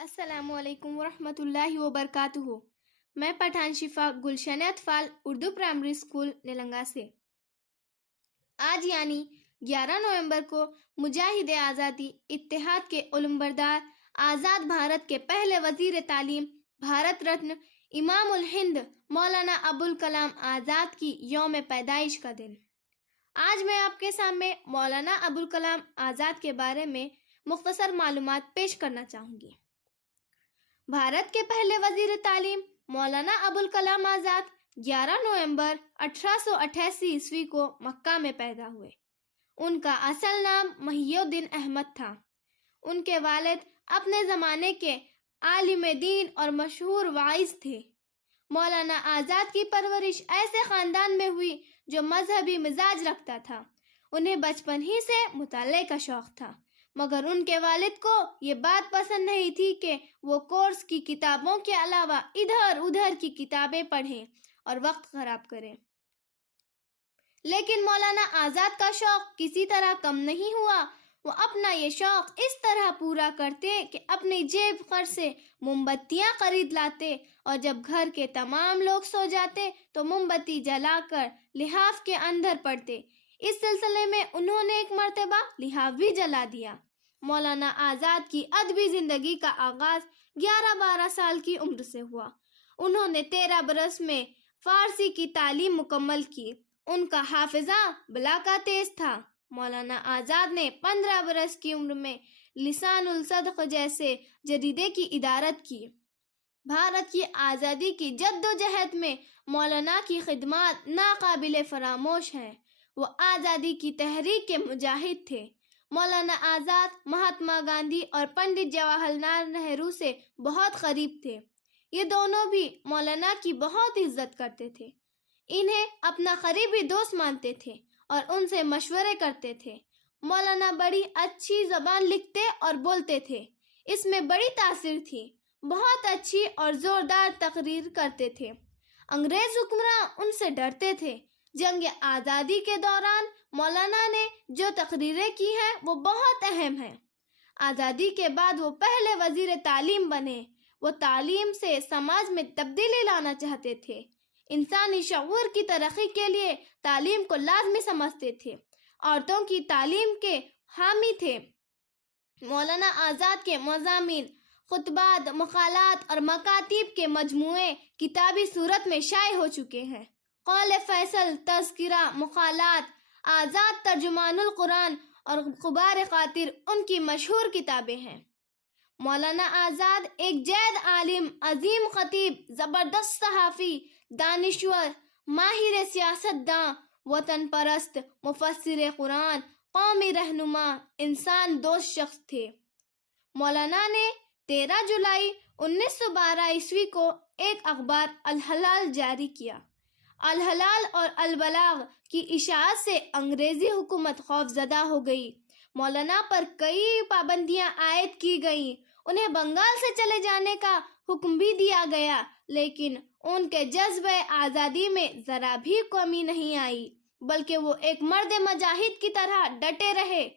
السلام علیکم ورحمۃ اللہ وبرکاتہ۔ میں پٹھان شفا گلشن اطفال اردو پرائمری اسکول نلنگا سے آج یعنی 11 نومبر کو مجاہد آزادی اتحاد کے علمبردار آزاد بھارت کے پہلے وزیر تعلیم بھارت رتن امام الہند مولانا ابوالکلام آزاد کی یوم پیدائش کا دن۔ آج میں آپ کے سامنے مولانا ابوالکلام آزاد کے بارے میں مختصر معلومات پیش کرنا چاہوں گی۔ بھارت کے پہلے وزیر تعلیم مولانا ابوالکلام آزاد 11 نومبر 1888 عیسوی کو مکہ میں پیدا ہوئے۔ ان کا اصل نام محی الدین احمد تھا۔ ان کے والد اپنے زمانے کے عالم دین اور مشہور واعظ تھے۔ مولانا آزاد کی پرورش ایسے خاندان میں ہوئی جو مذہبی مزاج رکھتا تھا۔ انہیں بچپن ہی سے مطالعے کا شوق تھا، مگر ان کے والد کو یہ بات پسند نہیں تھی کہ وہ کورس کی کتابوں کے علاوہ ادھر ادھر کی کتابیں پڑھیں اور وقت خراب کریں۔ لیکن مولانا آزاد کا شوق کسی طرح کم نہیں ہوا۔ وہ اپنا یہ شوق اس طرح پورا کرتے کہ اپنی جیب خرچ سے موم بتیاں خرید لاتے، اور جب گھر کے تمام لوگ سو جاتے تو موم بتی جلا کر لحاف کے اندر پڑتے۔ اس سلسلے میں انہوں نے ایک مرتبہ لحاف بھی جلا دیا۔ مولانا آزاد کی ادبی زندگی کا آغاز 11-12 سال کی عمر سے ہوا۔ انہوں نے 13 برس میں فارسی کی تعلیم مکمل کی۔ ان کا حافظہ بلا تیز تھا۔ مولانا آزاد نے 15 برس کی عمر میں لسان الصدق جیسے جریدے کی ادارت کی۔ بھارت کی آزادی کی جدوجہد میں مولانا کی خدمات ناقابل فراموش ہیں۔ وہ آزادی کی تحریک کے مجاہد تھے۔ مولانا آزاد مہاتما گاندھی اور پنڈت جواہر لال نہرو سے بہت قریب تھے۔ یہ دونوں بھی مولانا کی بہت عزت کرتے تھے، انہیں اپنا قریبی دوست مانتے تھے اور ان سے مشورے کرتے تھے۔ مولانا بڑی اچھی زبان لکھتے اور بولتے تھے، اس میں بڑی تاثیر تھی۔ بہت اچھی اور زوردار تقریر کرتے تھے۔ انگریز حکمراں ان سے ڈرتے تھے۔ جنگ آزادی کے دوران مولانا نے جو تقریریں کی ہیں وہ بہت اہم ہیں۔ آزادی کے بعد وہ پہلے وزیر تعلیم بنے۔ وہ تعلیم سے سماج میں تبدیلی لانا چاہتے تھے۔ انسانی شعور کی ترقی کے لیے تعلیم کو لازمی سمجھتے تھے۔ عورتوں کی تعلیم کے حامی تھے۔ مولانا آزاد کے مضامین خطبات، مقالات اور مکاتیب کے مجموعے کتابی صورت میں شائع ہو چکے ہیں۔ قول فیصل، تذکرہ، مقالات، آزاد ترجمان القرآن اور غبار خاطر ان کی مشہور کتابیں ہیں۔ مولانا آزاد ایک جید عالم، عظیم خطیب، زبردست صحافی، دانشور، ماہر سیاست داں، وطن پرست، مفسر قرآن، قومی رہنما، انسان دوست شخص تھے۔ مولانا نے 13 جولائی 1912 عیسوی کو ایک اخبار الہلال جاری کیا۔ الہلال اور البلاغ کی اشاعت سے انگریزی حکومت خوف زدہ ہو گئی۔ مولانا پر کئی پابندیاں عائد کی گئیں۔ انہیں بنگال سے چلے جانے کا حکم بھی دیا گیا، لیکن ان کے جذبہ آزادی میں ذرا بھی کمی نہیں آئی، بلکہ وہ ایک مرد مجاہد کی طرح ڈٹے رہے۔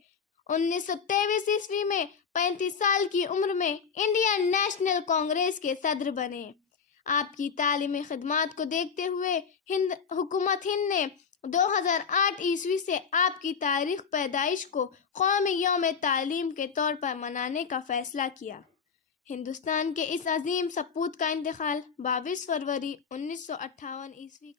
1923 عیسوی میں 35 سال کی عمر میں انڈین نیشنل کانگریس کے صدر بنے۔ آپ کی تعلیمی خدمات کو دیکھتے ہوئے حکومت ہند نے 2008 عیسوی سے آپ کی تاریخ پیدائش کو قومی یوم تعلیم کے طور پر منانے کا فیصلہ کیا۔ ہندوستان کے اس عظیم سپوت کا انتقال 22 فروری 1958 عیسوی